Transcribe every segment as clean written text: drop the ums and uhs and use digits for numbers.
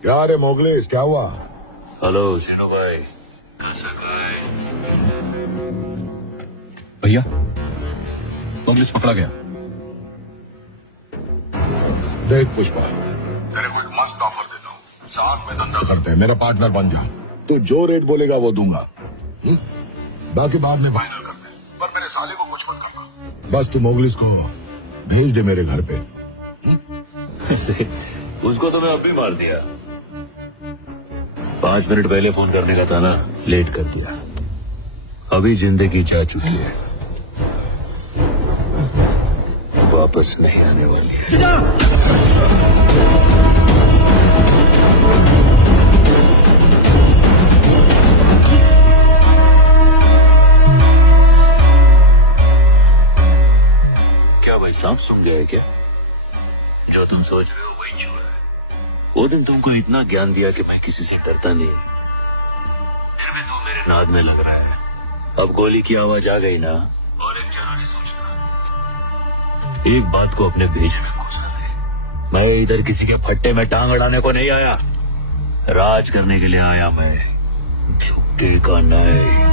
क्या रे मोगलेस, क्या हुआ? हेलो सीनू भाई, कैसा भाई? भैया मोगलेस पकड़ा गया। देख पुष्पा, तेरे को एक मस्त ऑफर देता हूँ, साथ में धंधा करते हैं, मेरा पार्टनर बन जा। तू जो रेट बोलेगा वो दूंगा। बाकी बाद में फाइनल करते हैं, पर मेरे साले को कुछ मत करना। बस तू मोगलिस को भेज दे मेरे घर पे। उसको तो मैं अभी मार दिया। 5 मिनट पहले फोन करने का था ना, लेट कर दिया। अभी जिंदगी जा चुकी है, वापस नहीं आने वाली है। क्या भाई सांप सूंघ गया है क्या? जो तुम सोच रहे हो वही हुआ है। वो दिन तुमको इतना ज्ञान दिया कि मैं किसी से डरता नहीं, फिर भी तू मेरे नाद में लग रहा है। अब गोली की आवाज आ गई ना, और एक जरूरी सूचना। एक बात को अपने भेजे में घुसा दे, मैं इधर किसी के फट्टे में टांग अड़ाने को नहीं आया, राज करने के लिए आया मैं, झुकेगा नहीं।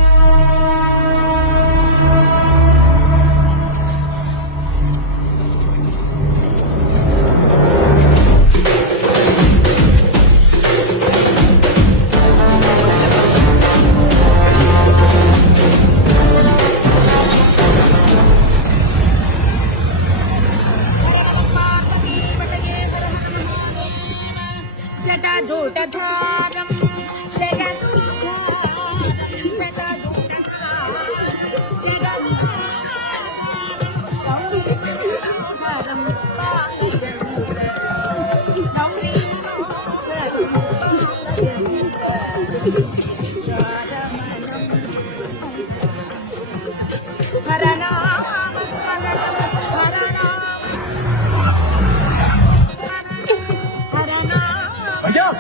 भैया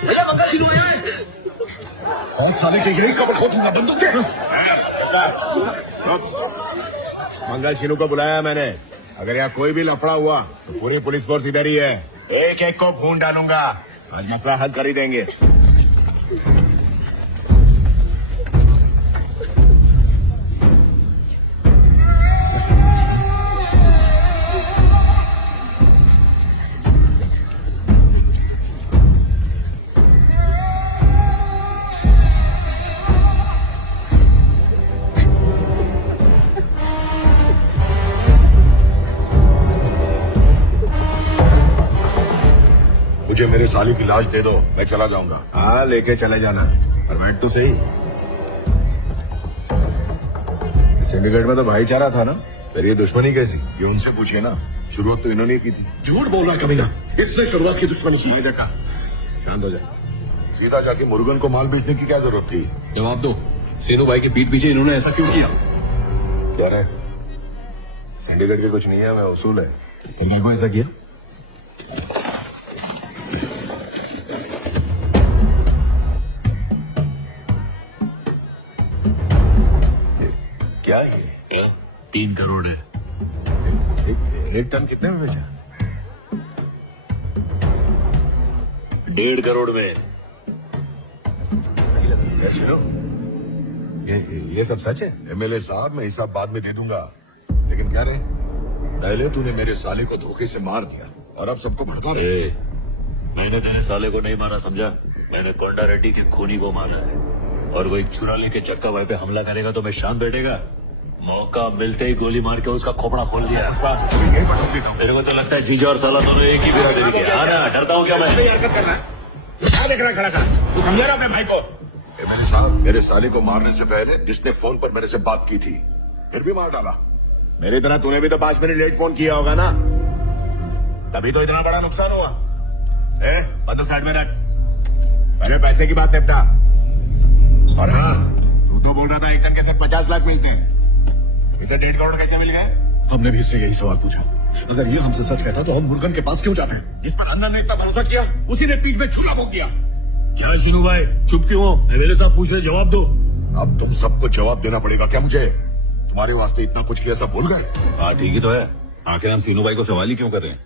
भैया मंगल तीनों आए। बहुत साले के यही कबर खोदूंगा बंदूक के। मंगल चीनू को बुलाया मैंने। अगर यहाँ कोई भी लफड़ा हुआ तो पूरी पुलिस फोर्स इधर ही है। एक एक को खून डालूंगा और मसला हल कर ही देंगे। मुझे मेरे साली की लाश दे दो, मैं चला जाऊंगा। हाँ लेके चले जाना, पर बैठ तो सही। सिंडिकेट में तो भाईचारा था ना, फिर ये दुश्मनी कैसी? ये उनसे पूछिए ना, शुरुआत तो इन्होंने की थी। झूठ बोल रहा कमीना, इसने शुरुआत की दुश्मनी की। शांत हो जा। सीधा जाके मुर्गन को माल बेचने की क्या जरूरत थी? जवाब दो, सीनू भाई के पीठ पीछे इन्होंने ऐसा क्यों किया? क्या रहे सिंडिकेट के कुछ नहीं है, मैं उसूल है। इनने को ऐसा किया? क्या ये? 3 करोड़ है। एक टन कितने में बेचा? 1.5 करोड़ में। सही लग रहा है चलो। ये सब सच है? एमएलए साहब, मैं हिसाब बाद में दे दूंगा, लेकिन क्या रे, पहले तूने मेरे साले को धोखे से मार दिया और अब सबको भड़का रहे। मैंने तेरे साले को नहीं मारा, समझा? मैंने कोंडा रेड्डी के खूनी को मारा है। और कोई छुरा लेके चक्का भाई पे हमला करेगा तो मैं शांत बैठेगा? मौका मिलते ही गोली मार के उसका खोपड़ा खोल दिया। यही बटन देता हूँ। मेरे को तो लगता है जीजा और साला दोनों एक ही बिरादरी के। हाँ ना, डरता हूँ क्या मैं? हरकत कर रहा है? क्या देख रहा खड़ा? तू समझा रहा अपने भाई को? एमएलए साहब, मेरे साले को मारने से पहले जिसने फोन पर मेरे से बात की थी, फिर भी मार डाला। मेरी तरह तूने भी तो 5 मिनट लेट फोन किया होगा ना, तभी तो इतना बड़ा नुकसान हुआ। बंदूक साइड में रख, पहले पैसे की बात निपटा। और हाँ, तू तो बोल रहा था एक टन के साथ 50 लाख मिलते हैं, इसे 1.5 करोड़ कैसे मिल गए? हमने भी इससे यही सवाल पूछा। अगर ये हमसे सच कहता तो हम मुर्गन के पास क्यों जाते हैं? जिस पर अन्ना ने इतना भरोसा किया, उसी ने पीठ में छुरा भोंक दिया। क्या सीनू भाई, चुप क्यों हो? एमएलए साहब पूछ रहे, जवाब दो। अब तुम सबको जवाब देना पड़ेगा क्या मुझे? तुम्हारे वास्ते इतना कुछ किया, सब भूल गए? हाँ ठीक ही तो है। आखिर हम सीनू भाई को सवाल ही क्यों कर रहे हैं?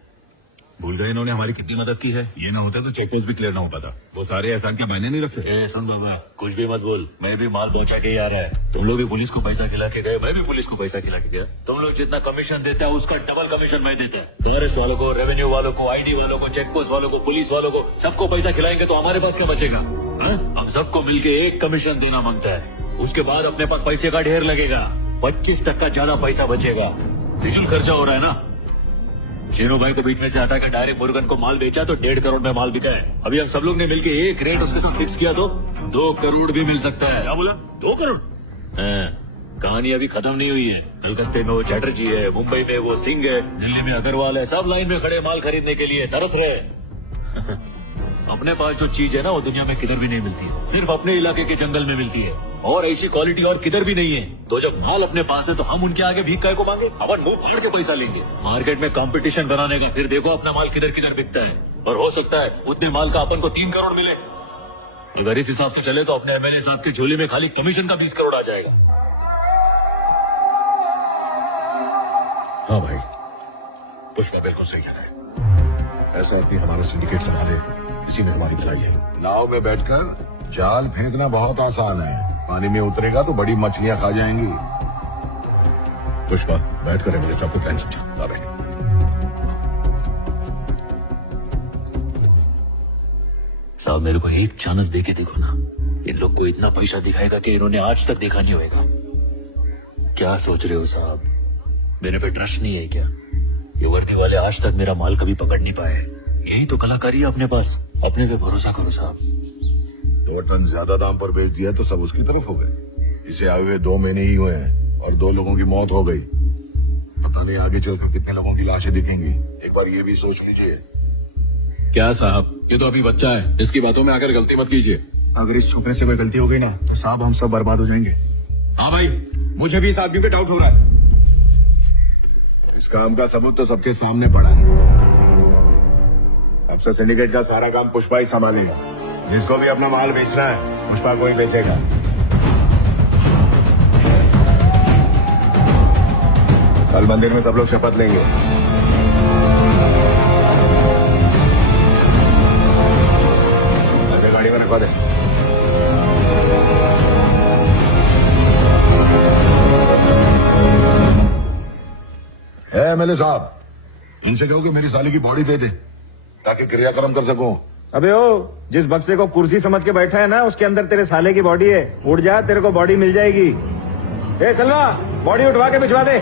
भूल गए इन्होंने हमारी कितनी मदद की है। ये ना होता तो चेक पोस्ट भी क्लियर ना हो पाता। वो सारे एहसान क्या मैंने नहीं रखे। ए सुन बाबा, कुछ भी मत बोल, मैं भी माल पहुंचा के ही आ रहा है। तुम लोग भी पुलिस को पैसा खिला के गए, मैं भी पुलिस को पैसा खिला के गया। तुम लोग जितना कमीशन देते हैं उसका डबल कमीशन मैं देता है। फॉरेस्ट वालों को, रेवेन्यू वालों को, आईडी वालों को, चेक पोस्ट वालों को, पुलिस वालों को, सबको पैसा खिलाएंगे तो हमारे पास क्या बचेगा? हम सबको मिलके एक कमीशन देना मांगता है, उसके बाद अपने पास पैसे का ढेर लगेगा, 25% ज्यादा पैसा बचेगा। फिजूल खर्चा हो रहा है ना। शीनू भाई को बीच में से हटा के डायरेक्ट मुर्गन को माल बेचा तो 1.5 करोड़ में माल बिका है। अभी हम सब लोग ने मिलके एक रेट उसके साथ फिक्स किया तो 2 करोड़ भी मिल सकता है। क्या बोला? 2 करोड़? कहानी अभी खत्म नहीं हुई है। कलकत्ते में वो चैटर्जी है, मुंबई में वो सिंह है, दिल्ली में अग्रवाल है, सब लाइन में खड़े माल खरीदने के लिए तरस रहे। अपने पास जो चीज है ना वो दुनिया में किधर भी नहीं मिलती है, सिर्फ अपने इलाके के जंगल में मिलती है, और ऐसी क्वालिटी और किधर भी नहीं है। तो जब माल अपने पास है तो हम उनके आगे भीख काय को मांगे? अपन मुंह फाड़ के पैसा लेंगे मार्केट में कंपटीशन बनाने का। फिर देखो अपना माल किधर किधर बिकता है, और हो सकता है उतने माल का अपन को 3 करोड़ मिले। अगर इस हिसाब से चले तो अपने एमएलए साहब की झोली में खाली कमीशन का 20 करोड़ आ जाएगा। हाँ भाई, पुष्पा बिल्कुल सही कह रहा है। ऐसा आदमी हमारा सिंडिकेट संभाले, इसी में हमारी भलाई है। नाव में बैठकर जाल फेंकना बहुत आसान है, पानी में उतरेगा तो बड़ी मछलियां खा जाएंगी। पुष्पा बैठकर एमएलए साहब को प्लान समझा। ला बैठ। साहब मेरे को एक चांस दे के देखो ना, इन लोग को इतना पैसा दिखाएगा कि इन्होंने आज तक देखा नहीं होगा। क्या सोच रहे हो साहब, मेरे पे ट्रस्ट नहीं है क्या? ये वर्दी वाले आज तक मेरा माल कभी पकड़ नहीं पाए। यही तो कलाकारी है अपने पास, अपने पे भरोसा करो साहब। 2 टन ज्यादा दाम पर बेच दिया तो सब उसकी तरफ हो गए। इसे आए हुए 2 महीने ही हुए हैं और 2 लोगों की मौत हो गई। पता नहीं आगे चलकर कितने लोगों की लाशें दिखेंगी। एक बार ये भी सोच लीजिए। क्या साहब, ये तो अभी बच्चा है, इसकी बातों में आकर गलती मत कीजिए। अगर इस छोकरे से कोई गलती हो गई ना तो साहब हम सब बर्बाद हो जाएंगे। हाँ भाई, मुझे भी इस आदमी पे डाउट हो रहा है। इस काम का सबूत तो सबके सामने पड़ा है। अब से सिंडिकेट का सारा काम पुष्पा ही संभालेगा। जिसको भी अपना माल बेचना है पुष्पा को ही बेचेगा। कल मंदिर में सब लोग शपथ लेंगे। ऐसे गाड़ी में रखवा दे। एमएलए साहब, इनसे कहो कि मेरी साली की बॉडी दे दे ताकि क्रियाक्रम कर सकूं। अबे ओ, जिस बक्से को कुर्सी समझ के बैठा है ना उसके अंदर तेरे साले की बॉडी है। उठ जा, तेरे को बॉडी मिल जाएगी। ए सलवा, बॉडी उठवा के भिजवा दे।